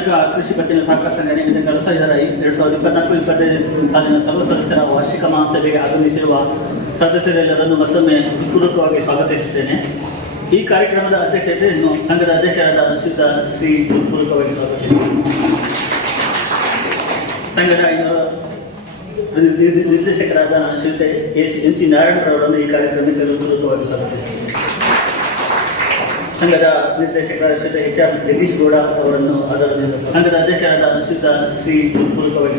ಪ್ರಾಥಮಿಕ ಕೃಷಿ ಪತ್ತಿನ ಸಹಕಾರ ಸಂಘ ನಿಮಿತ್ತ ಕೆಲಸ ಇದರ ಎರಡ್ ಸಾವಿರದ ಇಪ್ಪತ್ನಾಲ್ಕು ಇಪ್ಪತ್ತೈದು ಸಾಲಿನ ಸರ್ವ ಸದಸ್ಯರ ವಾರ್ಷಿಕ ಮಹಾಸಭೆಗೆ ಆಗಮಿಸಿರುವ ಸದಸ್ಯರೆಲ್ಲರನ್ನು ಮತ್ತೊಮ್ಮೆ ಪೂರ್ವಕವಾಗಿ ಸ್ವಾಗತಿಸುತ್ತೇನೆ. ಈ ಕಾರ್ಯಕ್ರಮದ ಅಧ್ಯಕ್ಷತೆಯನ್ನು ಸಂಘದ ಅಧ್ಯಕ್ಷರಾದ ಅನುಷಿತ ಶ್ರೀ ಪೂರ್ವಕವಾಗಿ ಸ್ವಾಗತಿಸುತ್ತೇನೆ. ಸಂಘದ ನಿರ್ದೇ- ನಿರ್ದೇಶಕರಾದ ಶ್ರೀಯುತ ಎಸ್ ಎನ್ ಸಿ ನಾರಾಯಣರವರನ್ನು ಈ ಕಾರ್ಯಕ್ರಮಕ್ಕೆ ಪೂರ್ವಕವಾಗಿ ಸ್ವಾಗತಿಸುತ್ತೇನೆ. ಸಂಘದ ನಿರ್ದೇಶಕರಾದ ಶ್ರೀ ಎಚ್ ಆರ್ ಜಗದೀಶ್ ಗೌಡ ಅವರನ್ನು ಅದರದಿಂದ ಸಂಘದ ಅಧ್ಯಕ್ಷರಾದ ಶ್ರೀಯುತ ಶ್ರೀ ಪೂರ್ವಕವಾಗಿ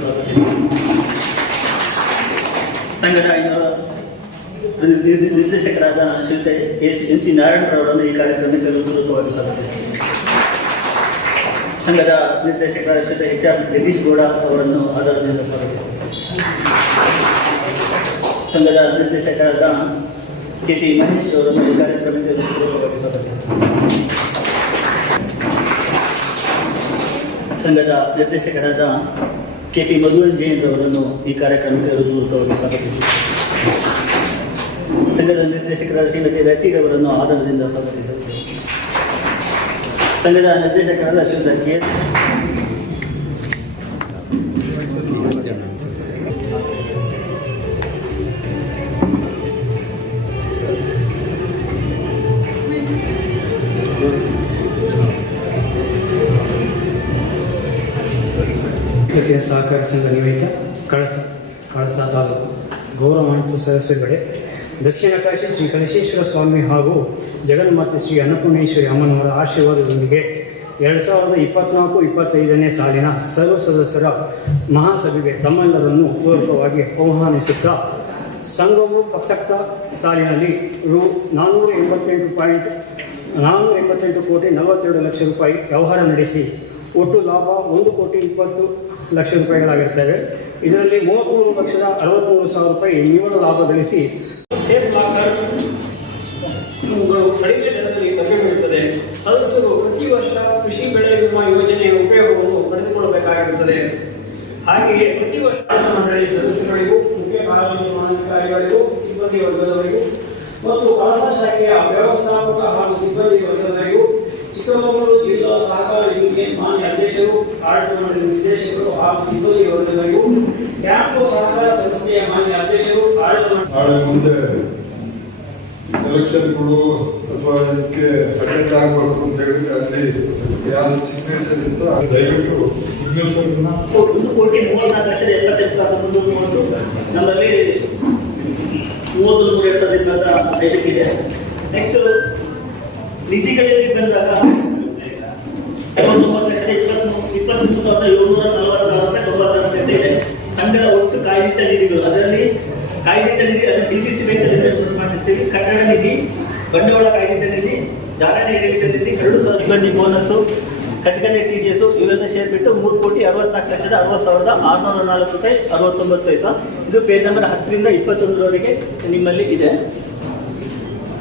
ಸಂಘದ ಇನ್ನೂರ ನಿರ್ದೇ- ನಿರ್ದೇಶಕರಾದ ಶ್ರೀಯುತ ಎಸ್ ಎನ್ ಸಿ ನಾರಾಯಣರವರನ್ನು ಈ ಕಾರ್ಯಕ್ರಮಕ್ಕೆ ಪೂರ್ವಕವಾಗಿ ಸ್ವಾಗತಿಸುತ್ತೇನೆ ಸಂಘದ ನಿರ್ದೇಶಕರಾದ ಶ್ರೀ ಎಚ್ ಆರ್ ಜಗದೀಶ್ ಗೌಡ ಅವರನ್ನು ಅದರದಿಂದ ಸ್ವಾಗತಿಸುತ್ತೇನೆ ಸಂಘದ ನಿರ್ದೇಶಕರಾದ ಕೆ ಸಿ ಮಹೇಶ್ ಅವರನ್ನು ಈ ಕಾರ್ಯಕ್ರಮಕ್ಕೆ ಸಂಘದ ನಿರ್ದೇಶಕರಾದ ಕೆ ಪಿ ಮಧುವನ್ ಜೈನ್ ಅವರನ್ನು ಈ ಕಾರ್ಯಕ್ರಮಕ್ಕೆ ಹೃದಯಪೂರ್ವಕವಾಗಿ ಸ್ವಾಗತಿಸುತ್ತೇನೆ ಸಂಘದ ನಿರ್ದೇಶಕರಾದ ಶ್ರೀಮತಿ ರತಿರವರನ್ನು ಆದರದಿಂದ ಸ್ವಾಗತಿಸುತ್ತೇನೆ ಸಂಘದ ನಿರ್ದೇಶಕರಾದ ಶ್ರೀಮತಿ ಕೆ ಸಹಕಾರ ಸಂಘ ನಿಮಿತ್ತ ಕಳಸ ಕಳಸ ತಾಲೂಕು ಗೌರವಾನ್ವಿತ ಸದಸ್ಯಗಳೇ ದಕ್ಷಿಣ ಕಾಶಿ ಶ್ರೀ ಕಳಶೇಶ್ವರ ಸ್ವಾಮಿ ಹಾಗೂ ಜಗನ್ಮಾತೆ ಶ್ರೀ ಅನ್ನಪೂರ್ಣೇಶ್ವರಿ ಅಮ್ಮನವರ ಆಶೀರ್ವಾದದೊಂದಿಗೆ ಎರಡು ಸಾವಿರದ ಇಪ್ಪತ್ನಾಲ್ಕು ಇಪ್ಪತ್ತೈದನೇ ಸಾಲಿನ ಸರ್ವ ಸದಸ್ಯರ ಮಹಾಸಭೆಗೆ ತಮ್ಮೆಲ್ಲರನ್ನು ಪೂರ್ವಕವಾಗಿ ಆಹ್ವಾನಿಸುತ್ತಾ ಸಂಘವು ಪ್ರಸಕ್ತ ಸಾಲಿನಲ್ಲಿ ರು ನಾನ್ನೂರ ಎಂಬತ್ತೆಂಟು ಪಾಯಿಂಟ್, ನಾನ್ನೂರ ಎಂಬತ್ತೆಂಟು ಕೋಟಿ ನಲವತ್ತೆರಡು ಲಕ್ಷ ರೂಪಾಯಿ ವ್ಯವಹಾರ ನಡೆಸಿ ಒಟ್ಟು ಲಾಭ ಒಂದು ಕೋಟಿ ಇಪ್ಪತ್ತು ಲಕ್ಷ ರೂಪಾಯಿಗಳಾಗಿರ್ತವೆ. ಇದರಲ್ಲಿ ಮೂವತ್ತ್ಮೂರು ಲಕ್ಷದ ಅರವತ್ತ್ಮೂರು ಸಾವಿರ ರೂಪಾಯಿ ನಿವ್ವಳ ಲಾಭ ಗಳಿಸಿ ಸೇಫ್ ಲಾಕರ್ ಕಡಿಮೆ ದರದಲ್ಲಿ ಲಭ್ಯವಿರುತ್ತದೆ ಸದಸ್ಯರು ಪ್ರತಿ ವರ್ಷ ಕೃಷಿ ಬೆಳೆ ವಿಮಾ ಯೋಜನೆಯ ಉಪಯೋಗವನ್ನು ಪಡೆದುಕೊಳ್ಳಬೇಕಾಗಿರುತ್ತದೆ. ಹಾಗೆಯೇ ಪ್ರತಿ ವರ್ಷ ಮಂಡಳಿ ಸದಸ್ಯರಿಗೂ, ಮುಖ್ಯ ಕಾರ್ಯನಿರ್ವಹಣಾಧಿಕಾರಿಗಳಿಗೂ, ಸಿಬ್ಬಂದಿ ವರ್ಗದವರಿಗೂ ಮತ್ತು ಕಳಸ ಶಾಖೆಯ ವ್ಯವಸ್ಥಾಪಕ ಹಾಗೂ ಸಿಬ್ಬಂದಿ ವರ್ಗದವರಿಗೂ ಚಿಕ್ಕಮಗಳೂರು ಜಿಲ್ಲಾ ಸಹಕಾರ ಯೂನಿಯನ್ ಮಾನ್ಯ ಅಧ್ಯಕ್ಷರು ಆಡಳಿತ ಮಂಡಳಿ ನಿರ್ದೇಶಕರು ಹಾಗೂ ಸಿಬ್ಬಂದಿ ವರ್ಗದವರಿಗೂ ಕ್ಯಾಂಪು ಸಹಕಾರ ಸಂಸ್ಥೆಯ ಮಾನ್ಯ ಅಧ್ಯಕ್ಷರು ಆಡಳಿತ ಮುಂದೆ ಎಲೆಕ್ಷನ್ಗಳು ಅಥವಾ ಇದಕ್ಕೆ ಅಟೆಂಡ್ ಆಗಬೇಕು ಅಂತ ಹೇಳಿ ಅಲ್ಲಿ ಯಾವ ಸಿಗ್ನೇಚರ್ ಇತ್ತು ದಯವಿಟ್ಟು ಸಿಗ್ನೇಚರ್ನ ಒಂದು ಕೋಟಿ ಮೂವತ್ನಾಲ್ಕು ಲಕ್ಷದ ಎಪ್ಪತ್ತೆಂಟು ಸಾವಿರದ ಮುನ್ನೂರ ಮೂವತ್ತು ನಮ್ಮಲ್ಲಿ ಮೂವತ್ತೊಂದು ಮೂರು ಎರಡು ಸಾವಿರದ ಇಪ್ಪತ್ತ ಇದೆ. ನೆಕ್ಸ್ಟ್ ನಿಧಿಗಳಿಗೆ ಬಂದಾಗ ಇಪ್ಪತ್ತು ಸಾವಿರದ ಏಳ್ನೂರ ನಲವತ್ತಾರು ರೂಪಾಯಿ ತೊಂಬತ್ತಾರು ಪೈಸೆ ಸಂಘದ ಒಟ್ಟು ಕಾಯ್ದಿಟ್ಟ ನಿಧಿಗಳು. ಅದರಲ್ಲಿ ಕಾಯ್ದಿಟ್ಟ ನಿಧಿ, ಅದನ್ನು ಡಿ ಸಿ ಸಿ ಇನ್ವೆಸ್ಟ್ ಮಾಡಿರ್ತೀವಿ. ಕನ್ನಡ ನಿಧಿ, ಬಂಡವಾಳ ಕಾಯ್ದಿಟ್ಟ ನಿಧಿ, ಧಾರಣೆ ನಿರೀಕ್ಷೆ ನಿಧಿ ಎರಡು ಸಾವಿರ ಸಿಬ್ಬಂದಿ ಬೋನಸ್ಸು ಕಚಕಲೆ ಟಿ ಡಿ ಎಸ್ ಇವೆಲ್ಲ ಸೇರಿಬಿಟ್ಟು ಮೂರು ಕೋಟಿ ಅರವತ್ನಾಲ್ಕು ಲಕ್ಷದ ಅರವತ್ತು ಸಾವಿರದ ಆರುನೂರ ನಾಲ್ಕು ರೂಪಾಯಿ, ಅರವತ್ತೊಂಬತ್ತು ಪೈಸಾ. ಇದು ಪೇಜ್ ನಂಬರ್ ಹತ್ತರಿಂದ ಇಪ್ಪತ್ತೊಂದರವರೆಗೆ ನಿಮ್ಮಲ್ಲಿ ಇದೆ.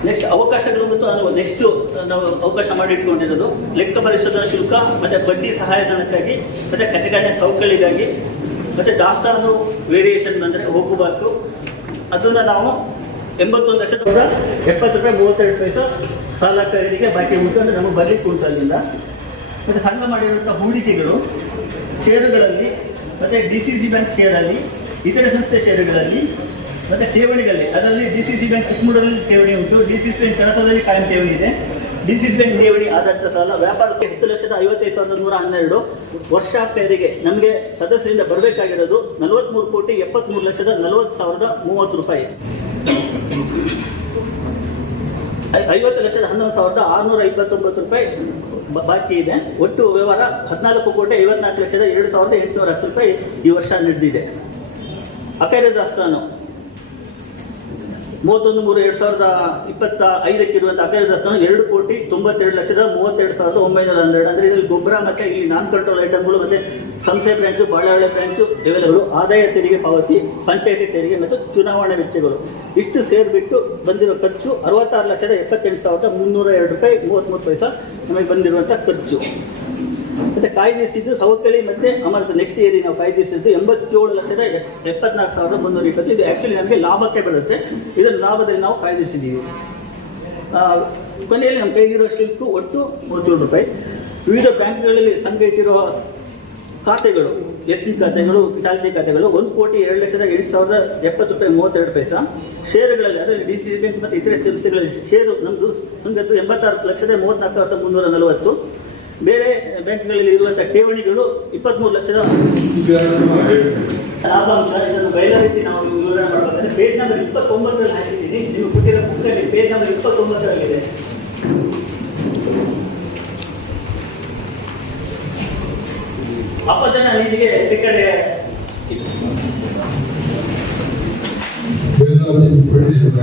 ನೆಕ್ಸ್ಟ್ ಅವಕಾಶಗಳು ಮತ್ತು ಅದು ನೆಕ್ಸ್ಟ್ ನಾವು ಅವಕಾಶ ಮಾಡಿಟ್ಕೊಂಡಿರೋದು ಲೆಕ್ಕ ಪರಿಶೋಧನಾ ಶುಲ್ಕ ಮತ್ತು ಬಡ್ಡಿ ಸಹಾಯಧನಕ್ಕಾಗಿ ಮತ್ತು ಕಚಕತೆ ಸೌಕರ್ಯಕ್ಕಾಗಿ ಮತ್ತು ದಾಸ್ತಾನು ವೇರಿಯೇಷನ್ ಅಂದರೆ ಹೋಗಬಾರ್ದು. ಅದನ್ನು ನಾವು ಎಂಬತ್ತೊಂದು ಲಕ್ಷದ ಎಪ್ಪತ್ತು ರೂಪಾಯಿ ಮೂವತ್ತೆರಡು ಪೈಸಾ ಸಾಲ ಖರೀದಿಗೆ ಬಾಕಿ ಉಂಟು ಅಂದರೆ ನಮಗೆ ಬರಲಿಕ್ಕೆ ಉಂಟು ಅಲ್ಲಿಂದ. ಮತ್ತು ಸಂಘ ಮಾಡಿರುವಂಥ ಹೂಡಿಕೆಗಳು, ಷೇರುಗಳಲ್ಲಿ, ಮತ್ತು ಡಿ ಸಿ ಸಿ ಬ್ಯಾಂಕ್ ಶೇರಲ್ಲಿ ಇತರ ಸಂಸ್ಥೆ ಷೇರುಗಳಲ್ಲಿ ಮತ್ತು ಠೇವಣಿಗಳಲ್ಲಿ ಅದರಲ್ಲಿ ಡಿ ಸಿ ಸಿ ಬ್ಯಾಂಕ್ ಚಿಕ್ಕಮೂರಲ್ಲಿ ಠೇವಣಿ ಉಂಟು. ಡಿ ಸಿ ಸಿ ಬ್ಯಾಂಕ್ ಕಳಸದಲ್ಲಿ ಕಾಯಂ ಠೇವಣಿ ಇದೆ. ಡಿ ಸಿ ಸಿ ಬ್ಯಾಂಕ್ ಠೇವಣಿ ಆಧಾರಿತ ಸಾಲ, ವ್ಯಾಪಾರ ಹತ್ತು ಲಕ್ಷದ ಐವತ್ತೈದು ಸಾವಿರದ ನೂರ ಹನ್ನೆರಡು. ವರ್ಷ ಪೇರಿಗೆ ನಮಗೆ ಸದಸ್ಯರಿಂದ ಬರಬೇಕಾಗಿರೋದು ನಲವತ್ತ್ಮೂರು ಕೋಟಿ ಎಪ್ಪತ್ತ್ಮೂರು ಲಕ್ಷದ ನಲವತ್ತು ಸಾವಿರದ ಮೂವತ್ತು ರೂಪಾಯಿ. ಐವತ್ತು ಲಕ್ಷದ ಹನ್ನೊಂದು ಸಾವಿರದ ಆರುನೂರ ಇಪ್ಪತ್ತೊಂಬತ್ತು ರೂಪಾಯಿ ಬಾಕಿ ಇದೆ. ಒಟ್ಟು ವ್ಯವಹಾರ ಹದಿನಾಲ್ಕು ಕೋಟಿ ಐವತ್ನಾಲ್ಕು ಲಕ್ಷದ ಎರಡು ಸಾವಿರದ ಎಂಟುನೂರ ಹತ್ತು ರೂಪಾಯಿ ಈ ವರ್ಷ ನಡೆದಿದೆ. ಅಕೈರ ದಾಸ್ತಾನು. ಮೂವತ್ತೊಂದು ಮೂರು ಎರಡು ಸಾವಿರದ ಇಪ್ಪತ್ತ ಐದಕ್ಕೆ ಇರುವಂಥ ಅಕೈರ ದಾಸ್ತಾನು ಎರಡು ಕೋಟಿ ತೊಂಬತ್ತೆರಡು ಲಕ್ಷದ ಮೂವತ್ತೆರಡು ಸಾವಿರದ ಒಂಬೈನೂರ ಹನ್ನೆರಡು. ಅಂದರೆ ಇದರಲ್ಲಿ ಗೊಬ್ಬರ ಮತ್ತು ಇಲ್ಲಿ ನಾನ್ ಕಂಟ್ರೋಲ್ ಐಟಮ್ಗಳು ಮತ್ತು ಸಂಸ್ಥೆ ಬ್ರಾಂಚು ಬಾಳೆಹೊಳೆ ಬ್ರಾಂಚು ಇವೆಲ್ಲಗಳು ಆದಾಯ ತೆರಿಗೆ ಪಾವತಿ, ಪಂಚಾಯತಿ ತೆರಿಗೆ ಮತ್ತು ಚುನಾವಣಾ ವೆಚ್ಚಗಳು. ಇಷ್ಟು ಸೇರಿಬಿಟ್ಟು ಬಂದಿರೋ ಖರ್ಚು ಅರವತ್ತಾರು ಲಕ್ಷದ ಎಪ್ಪತ್ತೆಂಟು ಸಾವಿರದ ಮುನ್ನೂರ ಎರಡು ರೂಪಾಯಿ ಮೂವತ್ತ್ಮೂರು ಪೈಸಾ ನಮಗೆ ಬಂದಿರುವಂಥ ಖರ್ಚು. ಮತ್ತೆ ಕಾಯ್ದಿರಿಸಿದ್ದು ಸವಕಳಿ ಮತ್ತೆ ಅಮರಂತ ನೆಕ್ಸ್ಟ್ ಇಯರ್ ನಾವು ಕಾಯ್ದಿರಿಸಿದ್ದು ಎಂಬತ್ತೇಳು ಲಕ್ಷದ ಎಪ್ಪತ್ನಾಲ್ಕು ಸಾವಿರದ ಮುನ್ನೂರ ಇಪ್ಪತ್ತು. ಇದು ಆ್ಯಕ್ಚುಲಿ ನಮಗೆ ಲಾಭಕ್ಕೆ ಬರುತ್ತೆ. ಇದನ್ನು ಲಾಭದಲ್ಲಿ ನಾವು ಕಾಯ್ದಿರಿಸಿದ್ದೀವಿ. ಕೊನೆಯಲ್ಲಿ ನಮ್ಮ ಕೈಗಿರೋ ಶಿಲ್ಕು ಒಟ್ಟು ಮೂವತ್ತೇಳು ರೂಪಾಯಿ. ವಿವಿಧ ಬ್ಯಾಂಕ್ಗಳಲ್ಲಿ ಸಂಘ ಇಟ್ಟಿರುವ ಖಾತೆಗಳು, ಎಸ್ ಡಿ ಖಾತೆಗಳು, ಚಾಲ್ತಿ ಖಾತೆಗಳು ಒಂದು ಕೋಟಿ ಎರಡು ಲಕ್ಷದ ಎಂಟು ಸಾವಿರದ ಎಪ್ಪತ್ತು ರೂಪಾಯಿ ಮೂವತ್ತೆರಡು ಪೈಸಾ. ಷೇರುಗಳಲ್ಲಿ, ಅದರಲ್ಲಿ ಡಿ ಸಿ ಬ್ಯಾಂಕ್ ಮತ್ತು ಇತರೆ ಸಂಸ್ಥೆಗಳಲ್ಲಿ ಷೇರು ನಮ್ಮದು ಸಂಘದ್ದು ಎಂಬತ್ತಾರು ಲಕ್ಷದ ಮೂವತ್ತ್ನಾಲ್ಕು ಸಾವಿರದ ಮುನ್ನೂರ ನಲವತ್ತು. ಬೇರೆ ಬ್ಯಾಂಕ್ಗಳಲ್ಲಿ ಇರುವಂಥ ಠೇವಣಿಗಳು ಇಪ್ಪತ್ತ್ಮೂರು ಲಕ್ಷದ. ಲಾಭಾಂಶ ಇದನ್ನು ಬಯಲ ರೀತಿ ನಾವು ವಿವರಣೆ ಮಾಡಬೇಕಾದ್ರೆ ಪೇಜ್ ನಂಬರ್ ಇಪ್ಪತ್ತೊಂಬತ್ತರಲ್ಲಿ ಹಾಕಿದ್ದೀನಿ ನೀವು ಕೊಟ್ಟಿರೋ ಬುಕ್ಕಲ್ಲಿ ಪೇಜ್ ನಂಬರ್ ಇಪ್ಪತ್ತೊಂಬತ್ತರಲ್ಲಿದೆ ಅಪ್ಪದನ ನಿಧಿಗೆ ಶೇಕಡೆ ಬೇಲಾದಿ ಬೆಳೆದಿಲ್ಲ.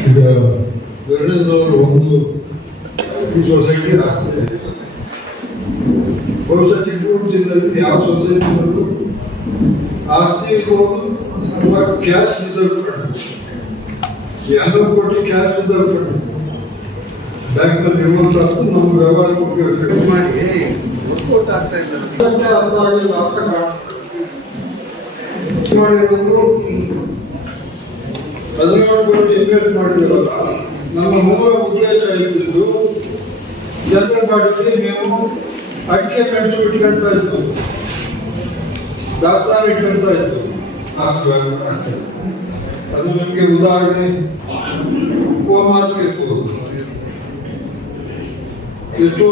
ಈಗ ಎರಡನೇದವರು ಒಂದು ಈ ಸೊಸೈಟಿ ಆಸ್ತಿ ಬಹುಶಃ ಚಿಕ್ಕಮಗಳೂರು ಜಿಲ್ಲೆಯಲ್ಲಿ ಯಾವ ಸೊಸೈಟಿನಲ್ಲೂ ಆಸ್ತಿ ಇರ್ಬೋದು ಅಥವಾ ಕ್ಯಾಶ್ ರಿಸರ್ವ್ ಫಂಡ್ ಎರಡು ಕೋಟಿ ಕ್ಯಾಶ್ ರಿಸರ್ವ್ ಫಂಡ್ ಬ್ಯಾಂಕ್ನಲ್ಲಿ ಇರುವಂತಹದ್ದು ನಮ್ಮ ವ್ಯವಹಾರ ಉಪಯೋಗ ಮಾಡಿ ಒಕ್ಕೂಟ ಆಗ್ತಾ ಇದ್ದಾರೆ ಅದಕ್ಕೆ ಅರ್ಥ ಆಗಿಲ್ಲ ಅಂತ ಕಾಣಿಸ್ತದೆ. ಮಾಡಿರೋದು ಹದಿನೇಳು ಕೋಟಿ ಇನ್ವೆಸ್ಟ್ ಮಾಡಿದಿರಲ್ಲ ನಮ್ಮ ಮೂಲ ಉದ್ದೇಶ ಇದ್ದಿದ್ದು ಜನರ ಬಾಡಿಗೆ ನೀವು ಅಡಿಕೆ ಮೆಣಸು ಇಟ್ಕೊಳ್ತಾ ಇತ್ತು ದಾಸ್ತಾನು ಇಟ್ಕೊಳ್ತಾ ಇತ್ತು ಆ ಅದು ನಿಮಗೆ ಉದಾಹರಣೆ ಕೋಮಾರ್ಕ್ ಇರ್ಬೋದು ಎಷ್ಟೋ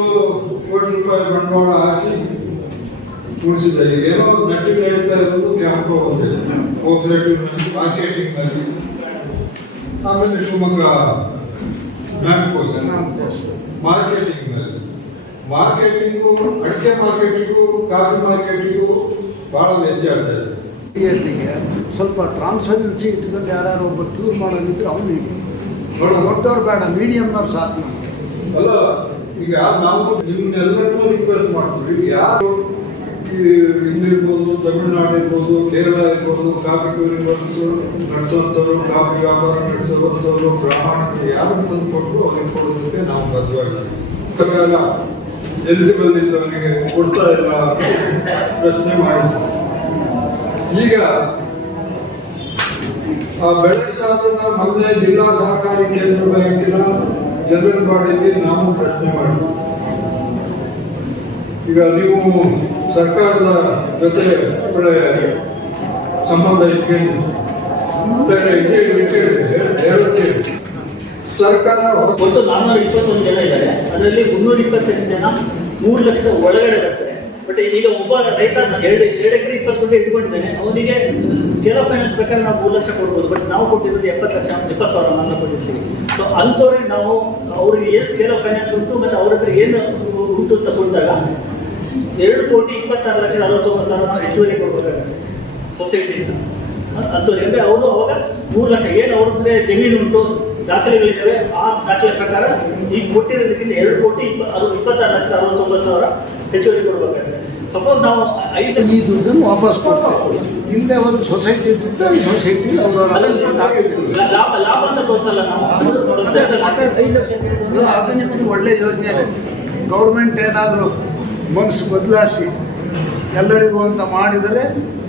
ಕೋಟಿ ರೂಪಾಯಿ ಬಂಡವಾಳ ಹಾಕಿ ಉಳಿಸಿದ್ದಾರೆ ಈಗೇನೋ ನಟಿಗೆ ಹೇಳ್ತಾ ಇರೋದು ಕ್ಯಾಂಪೋ ಒಂದಿದೆ ಕೋಪರೇಟಿವ್ ಮಾರ್ಕೆಟಿಂಗ್ನಲ್ಲಿ ಆಮೇಲೆ ಶಿವಮೊಗ್ಗ ಬ್ಯಾಂಕ್ ಮಾರ್ಕೆಟಿಂಗ್ನಲ್ಲಿ ಮಾರ್ಕೆಟಿಂಗು ಅಡಿಕೆ ಮಾರ್ಕೆಟಿಂಗು ಕಾಫಿ ಮಾರ್ಕೆಟಿಂಗು ಬಹಳ ವ್ಯತ್ಯಾಸ ಇದೆ. ಸ್ವಲ್ಪ ಟ್ರಾನ್ಸ್ಪರೆನ್ಸಿ ಇಟ್ಕೊಂಡು ಯಾರು ಒಬ್ಬ ಕ್ಯೂರ್ ಮಾಡೋದಿದ್ರೆ ಅವನು ಇಡಿ ನೋಡೋಣ. ದೊಡ್ಡವ್ರು ಬೇಡ ಮೀಡಿಯಮ್ನವ್ರು ಸಾಕು ನಮಗೆ. ಅಲ್ಲ ಈಗ ನಾವು ನಿಮ್ಮನ್ನೆಲ್ಲರನ್ನೂ ರಿಕ್ವೆಸ್ಟ್ ಮಾಡ್ತೀವಿ. ಯಾರು ಇಲ್ಲಿರ್ಬೋದು ತಮಿಳುನಾಡು ಇರ್ಬೋದು, ಕೇರಳ ಇರ್ಬೋದು ಕಾಫಿ ಟೂರಿಸಂ ನಡೆಸುವಂಥವ್ರು ಕಾಫಿ ವ್ಯಾಪಾರ ನಡೆಸುವಂಥವ್ರು, ಬ್ರಾಹ್ಮಣರು ಯಾರು ತಂದು ಕೊಟ್ಟರು ಅವ್ರಿಗೆ ಕೊಡೋದಕ್ಕೆ ನಾವು ಬದ್ಧವಾಗಿದ್ದೀವಿ. ಸರ್ಕಾರ ಎಲಿಜಿಬಲ್ ಅವರಿಗೆ ಕೊಡ್ತಾ ಇಲ್ಲ ಪ್ರಶ್ನೆ ಮಾಡಿದ್ರು. ಈಗ ಆ ಬೆಳೆ ಸಾಲನ ಮೊನ್ನೆ ಜಿಲ್ಲಾ ಸಹಕಾರಿ ಕೇಂದ್ರ ಬ್ಯಾಂಕಿನ ಜನರಲ್ ಬಾಡಿಗೆ ನಾವು ಪ್ರಶ್ನೆ ಮಾಡಿದ್ವಿ. ಈಗ ನೀವು ಸರ್ಕಾರದ ಜೊತೆ ಒಳ್ಳೆ ಸಂಬಂಧ ಇಟ್ಕೊಂಡಿದೆ ಸರ್ಕಾರ ಒಟ್ಟು ನಾನ್ನೂರ ಇಪ್ಪತ್ತೊಂದು ಜನ ಇದ್ದಾರೆ. ಅದರಲ್ಲಿ ಮುನ್ನೂರ ಇಪ್ಪತ್ತೆಂಟು ಜನ ಮೂರು ಲಕ್ಷದ ಒಳಗಡೆ ಬರ್ತಾರೆ. ಬಟ್ ಈಗ ಒಬ್ಬ ರೈತ ಎರಡು ಎರಡು ಎಕರೆ ಇಪ್ಪತ್ತೊಂದು ಇಟ್ಕೊಂಡಿದ್ದಾನೆ. ಅವನಿಗೆ ಕೆಲ ಫೈನಾನ್ಸ್ ಪ್ರಕಾರ ನಾವು ಮೂರು ಲಕ್ಷ ಕೊಡ್ಬೋದು. ಬಟ್ ನಾವು ಕೊಟ್ಟಿರೋದು ಎಪ್ಪತ್ತು ಲಕ್ಷ ಇಪ್ಪತ್ತು ಸಾವಿರ ಮಾತ್ರ ಕೊಟ್ಟಿರ್ತೀವಿ. ಸೊ ಅಂಥವ್ರಿಗೆ ನಾವು ಅವ್ರಿಗೆ ಏನು ಸ್ಕೇಲ್ ಆಫ್ ಫೈನಾನ್ಸ್ ಉಂಟು, ಮತ್ತು ಅವ್ರ ಹತ್ರ ಏನು ಉಂಟು ಕೊಟ್ಟಾಗ ಎರಡು ಕೋಟಿ ಇಪ್ಪತ್ತಾರು ಲಕ್ಷ ಅರವತ್ತೊಂಬತ್ತು ಸಾವಿರ ಹೆಚ್ಚುವರಿ ಕೊಡಬೇಕಾಗುತ್ತೆ ಸೊಸೈಟಿಯಿಂದ ಅಂತ ಅಂದರೆ ಅವರು ಅವಾಗ ಮೂರು ಲಕ್ಷ. ಏನು ಅವ್ರ ಹತ್ರ ಜಮೀನು ಉಂಟು ದಾಖಲೆಗಳಿದ್ದಾವೆ ಆ ದಾಖಲೆ ಪ್ರಕಾರ ಈಗ ಕೊಟ್ಟಿರೋದಕ್ಕಿಂತ ಎರಡು ಕೋಟಿ ಇಪ್ಪ ಅದು ಇಪ್ಪತ್ತಾರು ಲಕ್ಷ ಅರವತ್ತೊಂಬತ್ತು ಸಾವಿರ ಹೆಚ್ಚುವರಿ ಕೊಡಬೇಕಾಗುತ್ತೆ. ಸಪೋಸ್ ನಾವು ಐದು ಈ ದುಡ್ಡನ್ನು ವಾಪಸ್ ಕೊಡ್ತಾರೆ ಹಿಂದೆ ಒಂದು ಸೊಸೈಟಿ ದುಡ್ಡು ಸೊಸೈಟಿ ಅದನ್ನು ಲಾಭ ಲಾಭ ಅಂತ ತೋರಿಸಲ್ಲ ನಾವು. ಮತ್ತೆ ಐದು ಲಕ್ಷ ನೀಡಿದ್ರು ಅದು ಒಳ್ಳೆ ಯೋಜನೆ ಗೌರ್ಮೆಂಟ್ ಏನಾದರೂ ಮನಸ್ಸು ಬದಲಾಯಿಸಿ ಎಲ್ಲರಿಗೂ ಅಂತ ಮಾಡಿದರೆ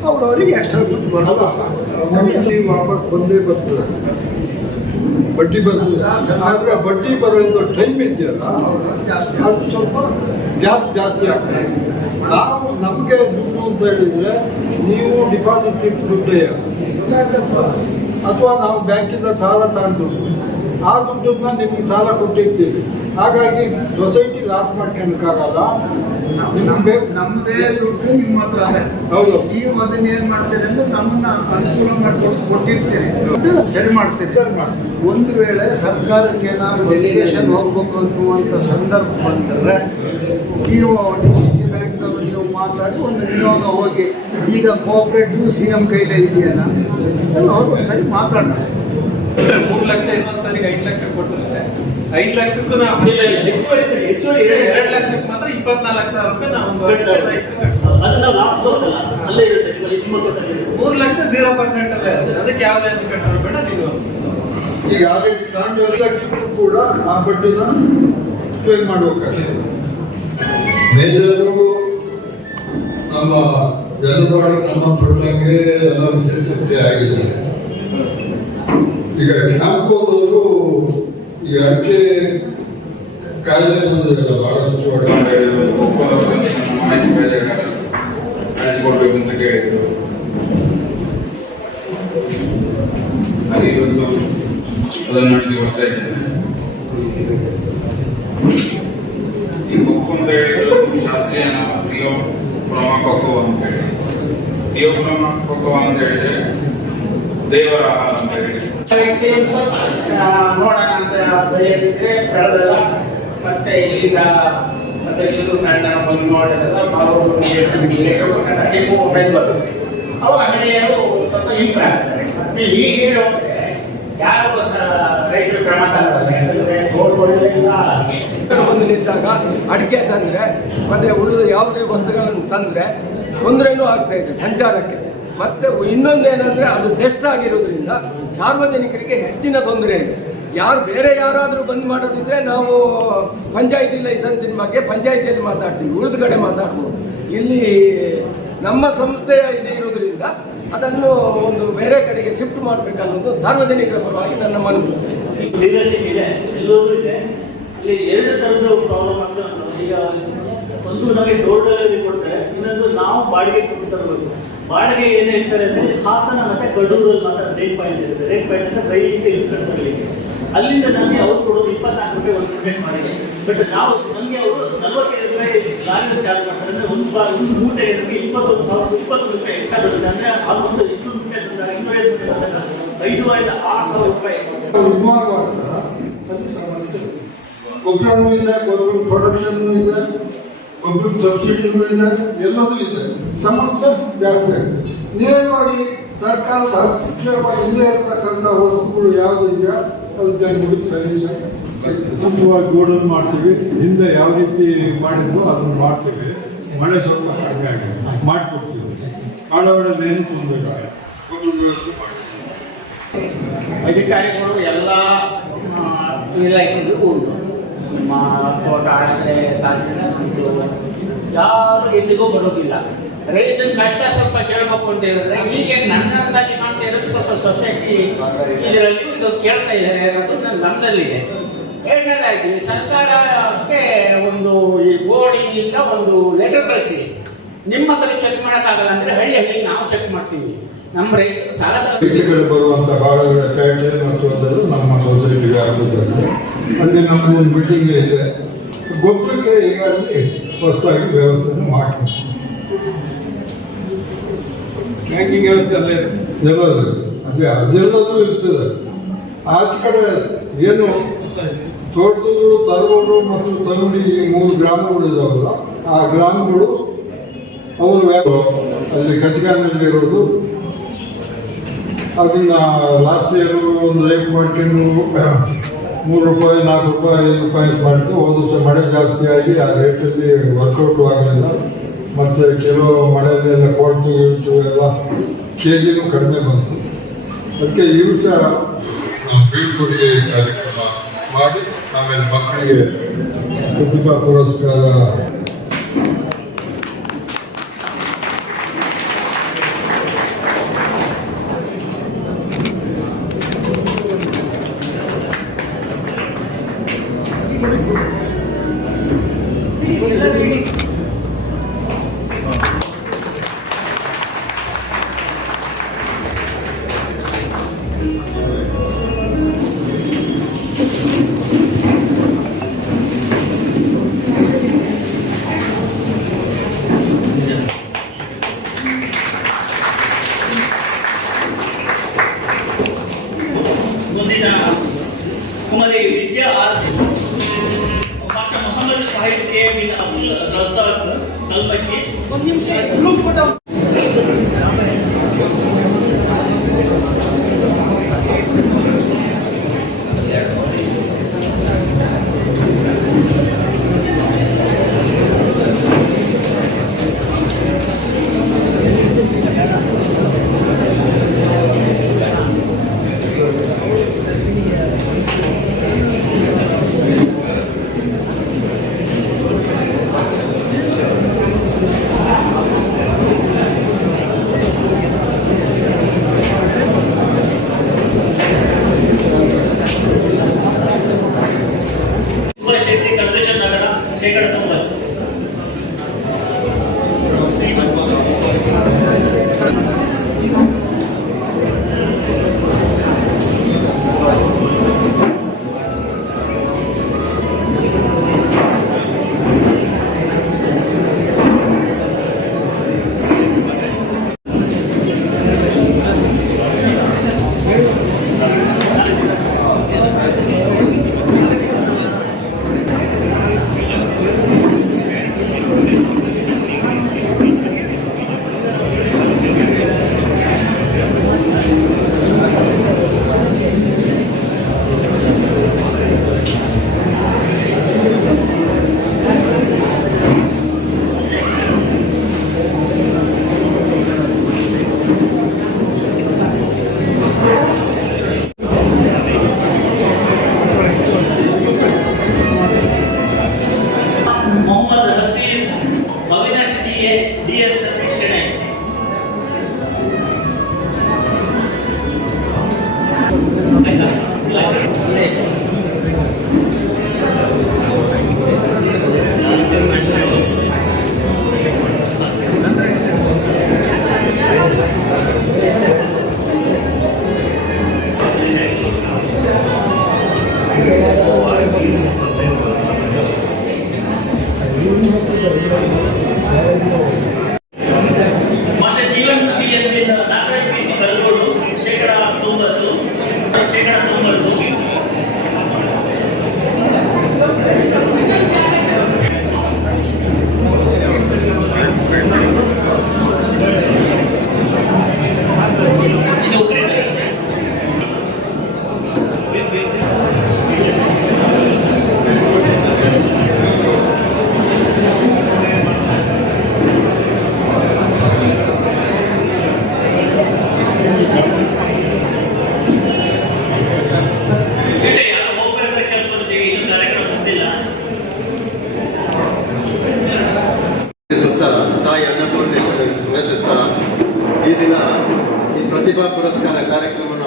ಅವ್ರವರಿಗೆ ಎಕ್ಸ್ಟ್ರಾ ದುಡ್ಡು ಬರಲ್ಲ ವಾಪಸ್ ಬಂದೇ ಬರ್ತದೆ. ಬಡ್ಡಿ ಬರ್ತದೆ. ಆದ್ರೆ ಬಡ್ಡಿ ಬರೋದು ಟೈಮ್ ಇದೆಯಲ್ಲ, ಅದು ಜಾಸ್ತಿ ಸ್ವಲ್ಪ ಗ್ಯಾಪ್ ಜಾಸ್ತಿ ಆಗ್ತದೆ ನಾವು ನಮಗೆ ದುಡ್ಡು ಅಂತ ಹೇಳಿದ್ರೆ ನೀವು ಡಿಪಾಸಿಟ್ ಇಟ್ಟು ದುಡ್ಡೇ ಅಥವಾ ನಾವು ಬ್ಯಾಂಕಿಂದ ಸಾಲ ತಗೊಂಡು ಆ ದುಡ್ಡನ್ನ ನಿಮಗೆ ಸಾಲ ಕೊಟ್ಟಿರ್ತೀವಿ. ಹಾಗಾಗಿ ಸೊಸೈಟಿ ಲಾಸ್ ಮಾಡ್ಕೊಳಕ್ಕಾಗಲ್ಲ ನಿಮ್ಗೆ ನಮ್ಮದೇ ದುಡ್ಡು ನಿಮ್ಮ ಹತ್ರ ಅದೇ. ಹೌದು. ನೀವು ಅದನ್ನ ಏನ್ ಮಾಡ್ತೀರಿ ಅಂದ್ರೆ ನಮ್ಮನ್ನ ಅನುಕೂಲ ಮಾಡಿ ಕೊಟ್ಟಿರ್ತೀರಿ. ಸರಿ ಮಾಡ್ತೀರಿ. ಒಂದು ವೇಳೆ ಸರ್ಕಾರಕ್ಕೆ ಏನಾದ್ರು ಡೆಲಿಗೇಷನ್ ಹೋಗ್ಬೇಕು ಅನ್ನುವಂಥ ಸಂದರ್ಭ ಬಂದರೆ ನೀವು ಡಿ ಸಿ ಸಿ ಬ್ಯಾಂಕ್ನವರು ನೀವು ಮಾತಾಡಿ ಒಂದು ನಿಯೋಗ ಹೋಗಿ ಈಗ ಕೋಆಪರೇಟಿವ್ ಸಿ ಎಂ ಕೈಲೇ ಇದೆಯಲ್ಲ ಎಲ್ಲ ಸರಿ ಮಾತಾಡೋಣ ಮೂರು ಲಕ್ಷ ಇರುವಂತವರಿಗೆ ಐದು ಲಕ್ಷ ಕೊಟ್ಟಿರುತ್ತೆ ಐದು ಲಕ್ಷಕ್ಕೂ ನಾವು ಇಲ್ಲ, ಇಲ್ಲ, ಹೆಚ್ಚುವರಿ ಎರಡು ಲಕ್ಷಕ್ಕೆ ಮಾತ್ರ ಇಪ್ಪತ್ನಾಲ್ಕು ಸಾವಿರ ರೂಪಾಯಿ ನಾವು ತೋರಿಸಲ್ಲ ಅಲ್ಲೇ ಇರುತ್ತೆ ಮೂರು ಲಕ್ಷ ಜೀರೋ ಪರ್ಸೆಂಟ್ ಅಲ್ಲೇ ಇರುತ್ತೆ. ಅದಕ್ಕೆ ಯಾವುದೇ ಕಟ್ಟಲು ಬೇಡ ನೀವು. ಈಗ ತಗೊಂಡು ಎಲ್ಲಕ್ಕೂ ಕೂಡ ಆ ಬಡ್ಡಿನ ಕ್ಲೇಮ್ ಮಾಡಬೇಕಾಗಿದೆ ಮೇಜರು ನಮ್ಮ ಜನಪಾಡಿಗೆ ಸಂಬಂಧಪಟ್ಟಂಗೆ ಎಲ್ಲ ವಿಷಯ ಚರ್ಚೆ ಆಗಿದೆ. ಈಗ ಕ್ಯಾಂಪ್ಕೋದವರು ಈ ಅಡಿಕೆ ಕಾಯಿಲೆ ಬಂದಿದೆಯಲ್ಲ ಬಹಳಷ್ಟು ಅಡಿಕೆ ಮಾಹಿತಿ ಬೇರೆ ಕಳಿಸಿಕೊಡ್ಬೇಕು ಅಂತ ಕೇಳಿದ್ರು ಹಾಗೆ ಇವತ್ತು ಅದನ್ನು ನಡೆಸಿಕೊಡ್ತಾ ಇದ್ದೇನೆ ಈ ಕೊಕ್ಕೋ ಅಂತ ಹೇಳಿದ್ರು ಶಾಸ್ತ್ರೀಯ ನಾಮ ಥಿಯೋ ಕೊಕ್ಕೋ ಅಂತ ಹೇಳಿ ಥಿಯೋ ಕೊಕ್ಕೋ ಅಂತ ಹೇಳಿದ್ರೆ ದೇವರ ನೋಡೋಣ ಅಂತ ಬೆಳೆದಲ್ಲ ಮತ್ತೆ ಇಲ್ಲಿಂದ ಅಧ್ಯಕ್ಷರು ಬಂದು ನೋಡಿದಾಗ ಅವರು ನೀವು ಮೊಬೈಲ್ ಬರುತ್ತೆ. ಅವಾಗ ಮಹಿಳೆಯರು ಸ್ವಲ್ಪ ಇಂಪ್ರೂವ್ ಆಗ್ತಾರೆ. ಮತ್ತೆ ಈಗ ಹೇಳೋದ್ರೆ ಯಾರು ರೈತರು ಕ್ರಮ ತಗೊಳ್ಳಲ್ಲ ಯಾಕಂದ್ರೆ ತೋಟಗಳಿಲ್ಲ ಬಂದು ನಿಂತಾಗ ಅಡಿಕೆ ತಂದರೆ ಮತ್ತೆ ಉಳಿದ ಯಾವುದೇ ವಸ್ತುಗಳನ್ನು ತಂದರೆ ತೊಂದರೆನೂ ಆಗ್ತಾ ಇದೆ ಸಂಚಾರಕ್ಕೆ. ಮತ್ತು ಇನ್ನೊಂದೇನೆಂದರೆ ಅದು ಬೆಸ್ಟ್ ಆಗಿರೋದ್ರಿಂದ ಸಾರ್ವಜನಿಕರಿಗೆ ಹೆಚ್ಚಿನ ತೊಂದರೆ ಇದೆ. ಯಾರು ಬೇರೆ ಯಾರಾದರೂ ಬಂದ್ ಮಾಡೋದಿದ್ರೆ ನಾವು ಪಂಚಾಯತಿ ಲೈಸೆನ್ಸಿನ ಬಗ್ಗೆ ಪಂಚಾಯತಿಯಲ್ಲಿ ಮಾತಾಡ್ತೀವಿ ಉಳಿದ ಕಡೆ ಮಾತಾಡ್ಬೋದು. ಇಲ್ಲಿ ನಮ್ಮ ಸಂಸ್ಥೆಯ ಇದು ಇರೋದ್ರಿಂದ ಅದನ್ನು ಒಂದು ಬೇರೆ ಕಡೆಗೆ ಶಿಫ್ಟ್ ಮಾಡಬೇಕನ್ನೋದು ಸಾರ್ವಜನಿಕರ ಪರವಾಗಿ ನನ್ನ ಮನವಿ. ಲೀಡರ್ಶಿಪ್ ಇದೆ ಇದೆ ಇಲ್ಲಿ ಎರಡು ಥರದ ಪ್ರಾಬ್ಲಮ್ ಅಂತ ಈಗ ಒಂದು ನಮಗೆ ಡೋರ್ ಡೆಲಿವರಿ ಕೊಡ್ತಾರೆ, ಇನ್ನೊಂದು ನಾವು ಬಾಡಿಗೆ ಕೊಟ್ಟು ತರಬೇಕು. ಬಾಡಿಗೆ ಏನು ಹೇಳ್ತಾರೆ ಅಂದರೆ ಹಾಸನ ಮತ್ತೆ ಕಡೂರಲ್ಲಿ ಮಾತ್ರ ರೇಟ್ ಪಾಯಿಂಟ್ ಇರುತ್ತೆ. ರೇಟ್ ಪಾಯಿಂಟ್ ಅಂದರೆ ಇನ್ಸ್ಟೆಂಟ್ ತರಲಿಕ್ಕೆ ಅಲ್ಲಿಂದ ನಮಗೆ ಅವ್ರು ಕೊಡೋದು ಇಪ್ಪತ್ನಾಲ್ಕು ರೂಪಾಯಿ ಒಂದು ಟಿಕೆಟ್ ಮಾಡಿದೆ. ಬಟ್ ನಾವು ನಮಗೆ ಅವರು ನಲ್ವತ್ತೈದು ರೂಪಾಯಿ ಲಾರಿ ಚಾರ್ಜ್ ಮಾಡ್ತಾರೆ. ಅಂದರೆ ಒಂದು ಬಾರ್ ಒಂದು ಮೂಟೆ ನಮಗೆ ಇಪ್ಪತ್ತೊಂದು ಸಾವಿರದ ಇಪ್ಪತ್ತು ರೂಪಾಯಿ ಎಕ್ಸ್ಟ್ರಾ ಬರುತ್ತೆ. ಅಂದರೆ ಆಲ್ಮೋಸ್ಟ್ ಇನ್ನೂರು ರೂಪಾಯಿ ತಂದಾಗ ಇನ್ನೂರೈದು ರೂಪಾಯಿ ತಂದಾಗ ಐದೂವರೆಯಿಂದ ಆರು ಸಾವಿರ ರೂಪಾಯಿ. ಅಲ್ಲಿ ಸಮಸ್ಯೆ ಗೊಬ್ಬರನೂ ಇದೆ ಗೊಬ್ಬರ ಪ್ರೊಡಕ್ಷನ್ ಇದೆ ಗೊಬ್ಬರ ಸಬ್ಸಿಡಿಯೂ ಇದೆ ಎಲ್ಲದೂ ಇದೆ. ಸಮಸ್ಯೆ ಜಾಸ್ತಿ ಆಗಿದೆ. ನೇರವಾಗಿ ಸರ್ಕಾರದ ಹಸ್ತಕ್ಷೇಪ ಇಲ್ಲೇ ಇರ್ತಕ್ಕಂಥ ವಸ್ತುಗಳು ಯಾವುದು ಇದೆಯಾ? ಅದು ಜನಗಳಿಗೆ ಸಲೀಸಾಗಿ ಉತ್ತಮವಾಗಿ ಗೋಡನ್ ಮಾಡ್ತೀವಿ. ಹಿಂದೆ ಯಾವ ರೀತಿ ಮಾಡಿದ್ರು ಅದನ್ನು ಮಾಡ್ತೀವಿ. ಮಳೆ ಸ್ವಲ್ಪ ಕಡಿಮೆ ಆಗಿದೆ. ಮಾಡಿಕೊಡ್ತೀವಿ. ಆಳವಡಲ್ಲಿ ಏನು ಮಾಡ್ತೀವಿ. ಅಧಿಕಾರಿಗಳು ಎಲ್ಲ ಇಲಾಖೆಗೂ ಉಂಟು. ನಿಮ್ಮ ತೋಟ ಉಂಟು ಯಾರು ಎಲ್ಲಿಗೂ ಬರೋದಿಲ್ಲ. ರೈತನ ಕಷ್ಟ ಸ್ವಲ್ಪ ಕೇಳಬೇಕು ಅಂತ ಹೇಳಿದ್ರೆ ಈಗ ನನ್ನಂತಾಗಿ ಮಾಡ್ತಾ ಇರೋದು ಸ್ವಲ್ಪ ಸೊಸೈಟಿ ಇದರಲ್ಲಿ ಇದು ಕೇಳ್ತಾ ಇದ್ದಾರೆ ಅನ್ನೋದು ನನ್ನ ನಮ್ಮದಲ್ಲಿದೆ ಎರಡನೇದಾಗಿ ಸರ್ಕಾರಕ್ಕೆ ಒಂದು ಈ ಬೋರ್ಡಿನಿಂದ ಒಂದು ಲೆಟರ್ ಕಳಿಸಿ. ನಿಮ್ಮ ಹತ್ರ ಚೆಕ್ ಮಾಡೋಕ್ಕಾಗಲ್ಲ ಅಂದರೆ ಹಳ್ಳಿ ಹಳ್ಳಿ ನಾವು ಚೆಕ್ ಮಾಡ್ತೀವಿ. ನಮ್ಮ ರೈತರು ಸಾಲದ ಕಡೆ ಬರುವಂತ ಬಾಳೆಗಳ ಪೇಟೆ ಮತ್ತು ಅದನ್ನು ನಮ್ಮ ಸೊಸೈಟಿಗೆ ಆಗುತ್ತದೆ ಅಲ್ಲಿ ನಮ್ಮದೊಂದು ಬಿಲ್ಡಿಂಗ್ ಇದೆ. ಗೊಬ್ಬರಕ್ಕೆ ಈಗ ಅಲ್ಲಿ ಹೊಸದಾಗಿ ವ್ಯವಸ್ಥೆಯನ್ನು ಮಾಡ್ತೀವಿ ಬ್ಯಾಂಕಿಂಗ್ ವ್ಯವಸ್ಥೆ ಅಲ್ಲೇ ಎಲ್ಲದೂ. ಅದೇ ಅದೆಲ್ಲದೂ ಇರ್ತದೆ. ಆಚೆ ಕಡೆ ಏನು ತೋಟದೂರು ತರಗೋಡು ಮತ್ತು ತನುಡಿ ಈ ಮೂರು ಗ್ರಾಮಗಳು ಇದಾವಲ್ಲ ಆ ಗ್ರಾಮಗಳು ಅವರು ಅಲ್ಲಿ ಕಚ್ಗಾನಲ್ಲಿರೋದು ಅದನ್ನ ಲಾಸ್ಟ್ ಇಯರ್ ಒಂದು ರೇಟ್ ಮಾಡ್ಕೊಂಡು ಮೂರು ರೂಪಾಯಿ, ನಾಲ್ಕು ರೂಪಾಯಿ, ಐದು ರೂಪಾಯಿ ಮಾಡಿದ್ದು. ಹೋದ ವರ್ಷ ಮಳೆ ಜಾಸ್ತಿ ಆಗಿ ಆ ರೇಟಲ್ಲಿ ವರ್ಕೌಟು ಆಗಲಿಲ್ಲ. ಮತ್ತು ಕೆಲವು ಮಳೆಯಲ್ಲೆಲ್ಲ ಕೊಡ್ತು ಇಳ್ತು, ಎಲ್ಲ ಕೆ ಜಿನೂ ಕಡಿಮೆ ಬಂತು. ಅದಕ್ಕೆ ಈ ವರ್ಷ ಬೀಳ್ಕೊಡುಗೆ ಕಾರ್ಯಕ್ರಮ ಮಾಡಿ, ಆಮೇಲೆ ಮಕ್ಕಳಿಗೆ ಪ್ರತಿಭಾ ಪುರಸ್ಕಾರ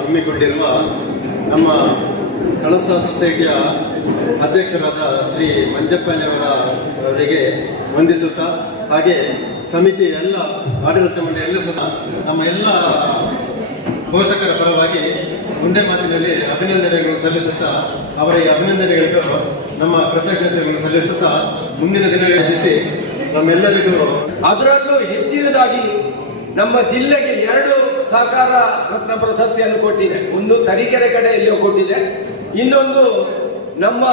ಹಮ್ಮಿಕೊಂಡಿರುವ ನಮ್ಮ ಕಳಸ ಸೊಸೈಟಿಯ ಅಧ್ಯಕ್ಷರಾದ ಶ್ರೀ ಮಂಜಪ್ಪನವರ ಅವರಿಗೆ ವಂದಿಸುತ್ತಾ, ಹಾಗೆ ಸಮಿತಿ ಎಲ್ಲ, ಆಡಳಿತ ಮಂಡಳಿ ಎಲ್ಲ ಸದಾ ನಮ್ಮ ಎಲ್ಲ ಪೋಷಕರ ಪರವಾಗಿ ಮುಂದೆ ಮಾತಿನಲ್ಲಿ ಅಭಿನಂದನೆಗಳು ಸಲ್ಲಿಸುತ್ತಾ, ಅವರ ಈ ಅಭಿನಂದನೆಗಳಿಗೂ ನಮ್ಮ ಕೃತಜ್ಞತೆಗಳನ್ನು ಸಲ್ಲಿಸುತ್ತಾ ಮುಂದಿನ ದಿನಗಳಿಸಿ ನಮ್ಮೆಲ್ಲರಿಗೂ ಅದರಲ್ಲೂ ಹೆಚ್ಚಿನದಾಗಿ ನಮ್ಮ ಜಿಲ್ಲೆಗೆ ಎರಡು ಸಹಕಾರ ರತ್ನ ಪ್ರಶಸ್ತಿಯನ್ನು ಕೊಟ್ಟಿದೆ. ಒಂದು ತರೀಕೆರೆ ಕಡೆಯಲ್ಲಿಯೂ ಕೊಟ್ಟಿದೆ. ಇನ್ನೊಂದು ನಮ್ಮ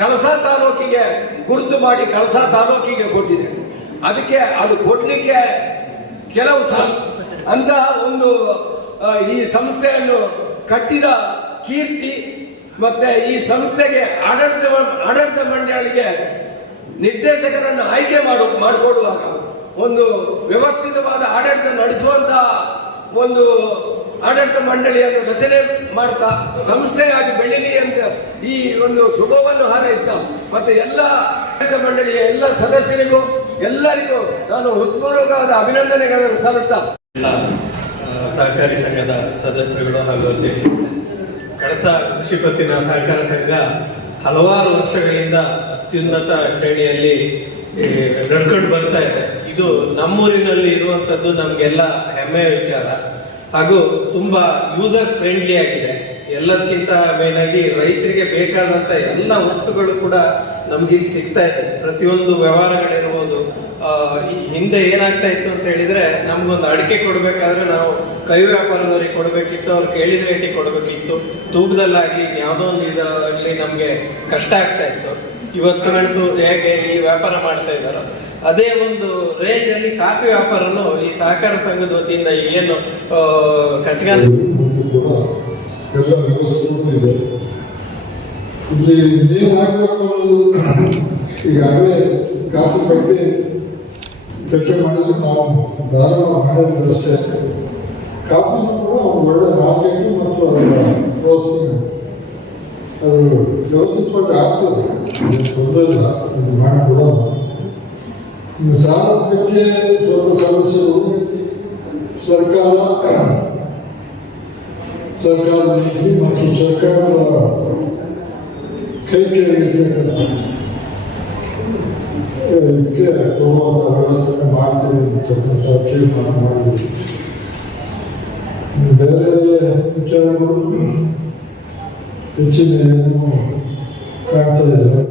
ಕಳಸ ತಾಲೂಕಿಗೆ ಗುರುತು ಮಾಡಿ ಕಳಸ ತಾಲೂಕಿಗೆ ಕೊಟ್ಟಿದೆ. ಅದಕ್ಕೆ ಅದು ಕೊಡ್ಲಿಕ್ಕೆ ಕೆಲವು ಸಹ ಅಂತಹ ಒಂದು ಈ ಸಂಸ್ಥೆಯನ್ನು ಕಟ್ಟಿದ ಕೀರ್ತಿ ಮತ್ತೆ ಈ ಸಂಸ್ಥೆಗೆ ಆಡಳಿತ ಆಡಳಿತ ಮಂಡಳಿಗೆ ನಿರ್ದೇಶಕರನ್ನು ಆಯ್ಕೆ ಮಾಡು, ಮಾಡಿಕೊಳ್ಳುವಾಗ ಒಂದು ವ್ಯವಸ್ಥಿತವಾದ ಆಡಳಿತ ನಡೆಸುವಂತಹ ಒಂದು ಆಡಳಿತ ಮಂಡಳಿಯನ್ನು ರಚನೆ ಮಾಡ್ತಾ ಸಂಸ್ಥೆಯಾಗಿ ಬೆಳೀಲಿ ಅಂತ ಈ ಒಂದು ಶುಭವನ್ನು ಹಾರೈಸ್ತಾ ಮತ್ತೆ ಎಲ್ಲ ಆಡಳಿತ ಮಂಡಳಿಯ ಎಲ್ಲ ಸದಸ್ಯರಿಗೂ, ಎಲ್ಲರಿಗೂ ನಾನು ಹೃತ್ಪೂರ್ವಕವಾದ ಅಭಿನಂದನೆಗಳನ್ನು ಸಲ್ಲಿಸ್ತಾ ಸಹಕಾರಿ ಸಂಘದ ಸದಸ್ಯರುಗಳು ಹಾಗೂ ಅಧ್ಯಕ್ಷರು ಕಳಸ ಕೃಷಿ ಪತ್ತಿನ ಸಹಕಾರ ಸಂಘ ಹಲವಾರು ವರ್ಷಗಳಿಂದ ಅತ್ಯುನ್ನತ ಶ್ರೇಣಿಯಲ್ಲಿ ನಡ್ಕೊಂಡು ಬರ್ತಾ ಇದೆ. ಇದು ನಮ್ಮೂರಿನಲ್ಲಿ ಇರುವಂತದ್ದು ನಮ್ಗೆಲ್ಲ ಹೆಮ್ಮೆಯ ವಿಚಾರ. ಹಾಗೂ ತುಂಬಾ ಯೂಸರ್ ಫ್ರೆಂಡ್ಲಿ ಆಗಿದೆ. ಎಲ್ಲದಕ್ಕಿಂತ ಆಗಿ ರೈತರಿಗೆ ಬೇಕಾದಂತ ಎಲ್ಲ ವಸ್ತುಗಳು ಕೂಡ ನಮ್ಗೆ ಸಿಗ್ತಾ ಇದೆ. ಪ್ರತಿಯೊಂದು ವ್ಯವಹಾರಗಳಿರ್ಬೋದು. ಹಿಂದೆ ಏನಾಗ್ತಾ ಇತ್ತು ಅಂತ ಹೇಳಿದ್ರೆ ನಮ್ಗೊಂದು ಅಡಿಕೆ ಕೊಡ್ಬೇಕಾದ್ರೆ ನಾವು ಕೈ ವ್ಯಾಪಾರದವರಿಗೆ ಕೊಡಬೇಕಿತ್ತು, ಅವ್ರು ಕೇಳಿದ ರೇಟಿಗೆ ಕೊಡಬೇಕಿತ್ತು. ತೂಕದಲ್ಲಾಗಿ ಯಾವುದೋ ಒಂದು ಇದಾಗಲಿ ನಮ್ಗೆ ಕಷ್ಟ ಆಗ್ತಾ ಇತ್ತು. ಇವತ್ತು ಮೆಣಸು ಹೇಗೆ ಈ ವ್ಯಾಪಾರ ಮಾಡ್ತಾ ಇದ್ದಾರೋ. ಅದೇ ಒಂದು ರೇಂಜ್ ಅಲ್ಲಿ ಕಾಫಿ ವ್ಯಾಪಾರನು ಈ ಸಹಕಾರ ಸಂಘದ ವತಿಯಿಂದ ಏನು ಕಚ್ಗಾನ್ ಈಗಾಗಲೇ ಕಾಫಿ ಬಗ್ಗೆ ಚರ್ಚೆ ಮಾಡಿದ್ರೆ ನಾವು. ಧಾರಾಳ ಮಾಡಿದ್ರು ಅಷ್ಟೇ. ಕಾಫಿ ಕೂಡ ಒಳ್ಳೆ ಮಾರ್ಕೆಟ್ ಮತ್ತು ಅದರ ಪ್ರೋತ್ಸಾಹ ಅದು ವ್ಯವಸ್ಥಿತವಾಗಿ ಆಗ್ತದೆ. ಏನು ತೊಂದರೆ ಇಲ್ಲ ಇದು ಮಾಡಿಕೊಡೋದು ಇನ್ನು ಸಾಲದ ಬಗ್ಗೆ ದೊಡ್ಡ ಸಮಸ್ಯೆಗಳು ಸರ್ಕಾರ ಸರ್ಕಾರದ ನೀತಿ ಮತ್ತು ಸರ್ಕಾರದ ಕೈ ಕೆಳಗಿರ್ತಕ್ಕಂಥ ಇದಕ್ಕೆ ಕೊಡುವಂಥ ವ್ಯವಸ್ಥೆ ಮಾಡ್ತೀವಿ ಅಂತಕ್ಕಂಥ ತೀರ್ಮಾನ ಮಾಡಿದ್ವಿ ಬೇರೆ ವಿಚಾರಗಳು ಹೆಚ್ಚಿನ ಇಲ್ಲ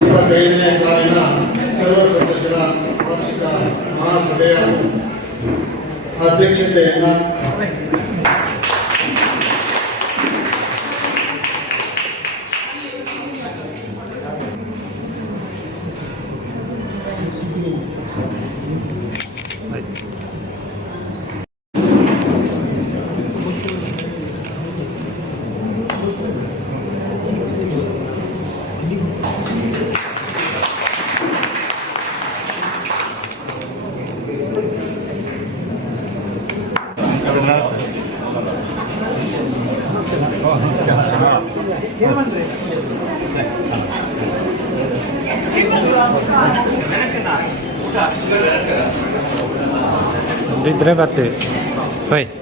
ಇಪ್ಪತ್ತೈದನೇ ಸಾಲಿನ ಸರ್ವ ಸದಸ್ಯರ ವಾರ್ಷಿಕ ಮಹಾಸಭೆಯ ಅಧ್ಯಕ್ಷತೆಯನ್ನು ಇದ್ರೆ ಬರ್ತೀವಿ ಬೈ ವಿಡಿಯೋ